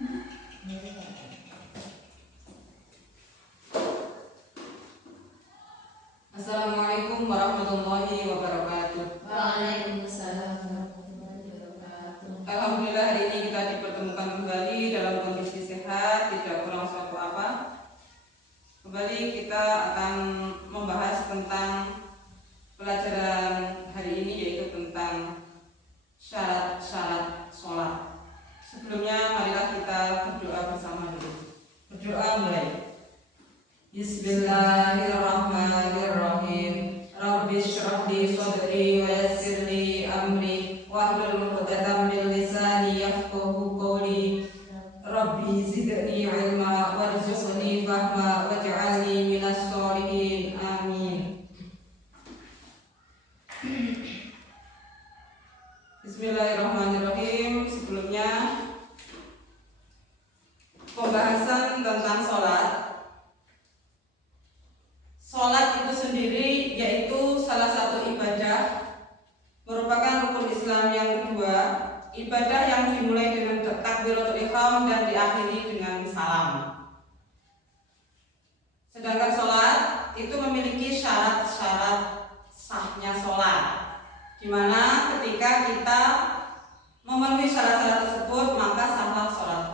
Assalamualaikum warahmatullahi wabarakatuh. Waalaikumsalam warahmatullahi wabarakatuh. Alhamdulillah hari ini kita dipertemukan kembali dalam kondisi sehat, tidak kurang suatu apa. Kembali kita akan membahas tentang pelajaran hari ini, yaitu tentang syarat-syarat sholat. Sebelumnya marilah kita berdoa bersama dulu. Berdoa mulai. Bismillahirrahmanirrahim. Rabbi shrah li sadri wa yassir li amri wahlul 'uqdatam min lisani yafqahu qawli. Rabbi zidni ilma warzuqni fahma waj'alni minas sholihin. Amin. Bismillahirrahmanirrahim. Sebelumnya pembahasan tentang sholat. Sholat itu sendiri yaitu salah satu ibadah, merupakan rukun Islam yang kedua, ibadah yang dimulai dengan takbiratul ihram dan diakhiri dengan salam. Sedangkan sholat itu memiliki syarat-syarat sahnya sholat, di mana ketika kita memenuhi syarat-syarat tersebut maka sahlah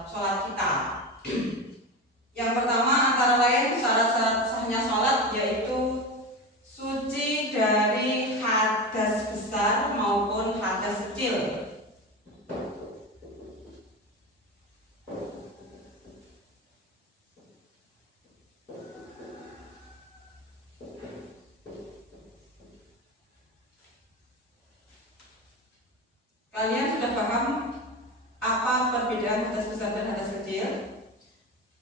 sholat kita. Yang pertama antara lain syarat-syarat sahnya sholat yaitu suci dari hadas besar maupun hadas kecil. Kalian sudah paham apa perbedaan hadas besar dan hadas kecil?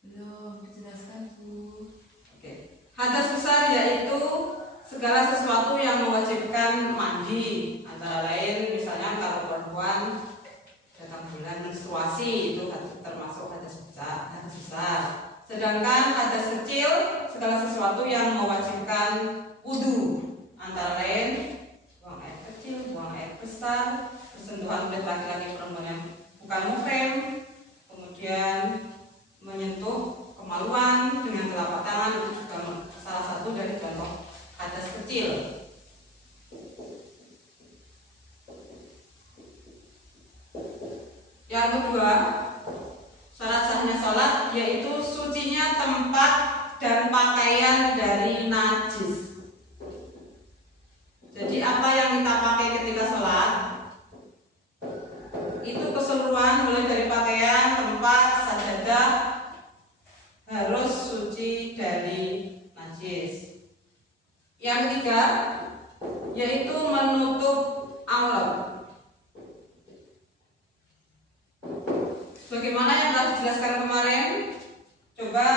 Belum dijelaskan, Bu. Oke. Hadas besar yaitu segala sesuatu yang mewajibkan mandi, antara lain misalnya kalau perempuan datang bulan menstruasi itu termasuk hadas besar. Sedangkan hadas kecil segala sesuatu yang mewajibkan wudu, antara lain buang air kecil, buang air besar, bersentuhan kulit laki-laki perempuan yang bukan muhrim, kemudian menyentuh kemaluan dengan telapak tangan, itu juga salah satu dari contoh hadas kecil. Yang kedua, syarat sahnya sholat yaitu sucinya tempat dan pakaian dari najis. Jadi apa yang kita pakai ketika sholat itu keseluruhan, mulai dari pakaian, tempat, sajadah, harus suci dari najis. Yang ketiga yaitu menutup aurat. Bagaimana yang telah dijelaskan kemarin, coba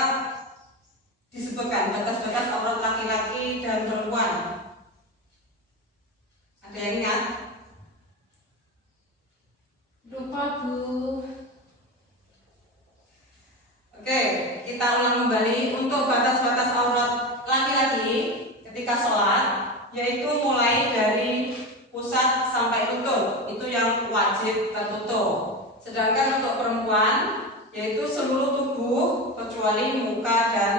disebutkan batas-batas aurat laki-laki dan perempuan. Ada yang ingat? Lupa, Bu. Oke, kita ulang kembali. Untuk batas-batas aurat laki-laki ketika sholat yaitu mulai dari pusat sampai lutut, itu yang wajib tertutup. Sedangkan untuk perempuan yaitu seluruh tubuh kecuali muka dan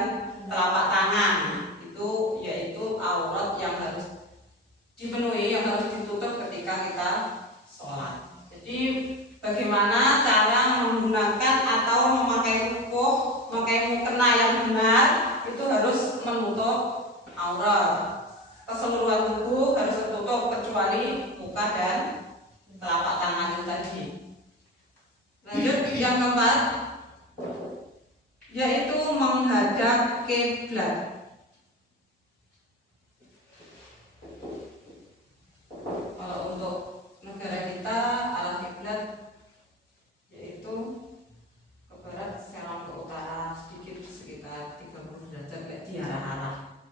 telapak tangan, itu yaitu aurat yang harus dipenuhi, yang harus ditutup ketika kita sholat. Jadi bagaimana cara menggunakan atau memakai mukena yang benar, itu harus menutup aurat. Keseluruhan tubuh harus tertutup kecuali muka dan telapak tangan itu tadi. Lanjut yang keempat yaitu menghadap kiblat. Kalau untuk negara kita arah kiblat yaitu ke barat, serong ke utara sedikit, sekitar 30 derajat, kayak di arah-arah.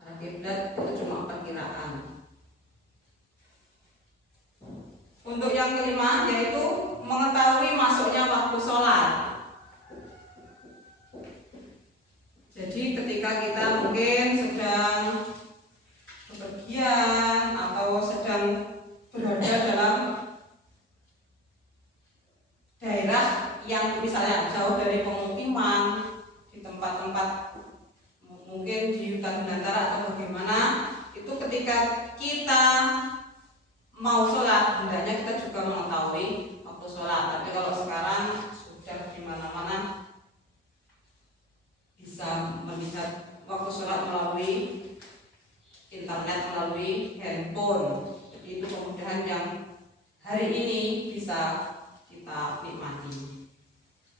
Arah kiblat itu cuma perkiraan. Untuk yang kelima yaitu mengetahui masuknya waktu sholat. Jadi ketika kita yang misalnya jauh dari pemukiman, di tempat-tempat mungkin di hutan belantara atau bagaimana, itu ketika kita mau sholat, hendaknya kita juga mengetahui waktu sholat. Tapi kalau sekarang sudah di mana-mana bisa melihat waktu sholat melalui internet, melalui handphone. Jadi itu kemudahan yang hari ini bisa kita nikmati.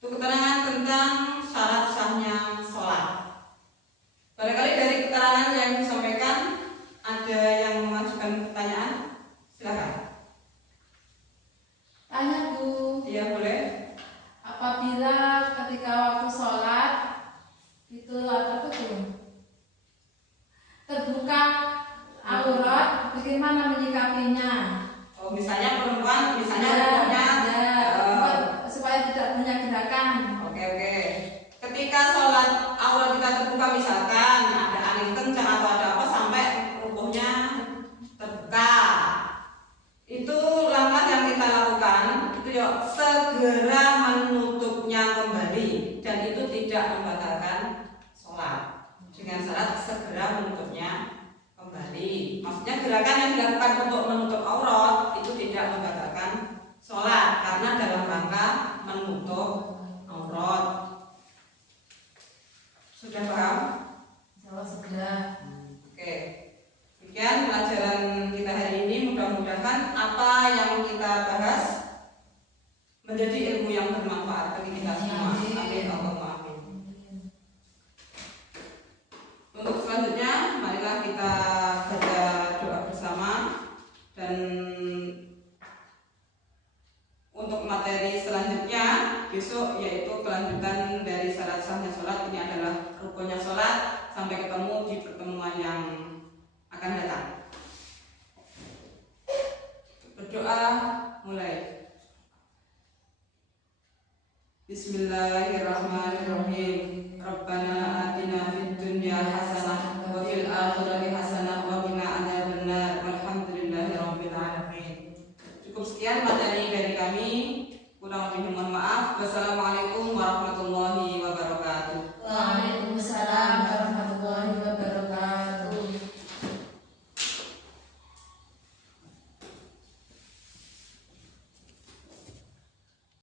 Itu keterangan tentang syarat sahnya sholat. Barangkali dari keterangan yang disampaikan ada yang mengajukan pertanyaan, silakan. Tanya Bu. Iya boleh. Apabila ketika waktu sholat itu terbuka aurat, bagaimana menyikapinya? Oh, misalnya perempuan, misalnya supaya tidak punya gerakan. Oke. Ketika sholat aurat kita terbuka, misalkan ada angin kencang atau ada apa sampai rukuhnya terbuka, itu langkah yang kita lakukan itu ya segera menutupnya kembali, dan itu tidak membatalkan sholat dengan syarat segera menutupnya kembali. Maksudnya gerakan yang dilakukan untuk menutup aurat itu tidak membatalkan sholat karena dalam rangka menutup aurat. Sudah paham? Insyaallah sudah. Oke. Demikian pelajaran kita hari ini. Mudah-mudahan apa yang kita bahas menjadi ilmu yang bermanfaat bagi kita semua. Amin. Allahumma amin. Untuk selanjutnya, marilah kita baca doa bersama. Dan untuk materi selanjutnya besok yaitu kelanjutan dari syarat sahnya sholat. Ini adalah rukunnya sholat. Sampai ketemu di pertemuan yang akan datang. Berdoa mulai. Bismillahirrahmanirrahim.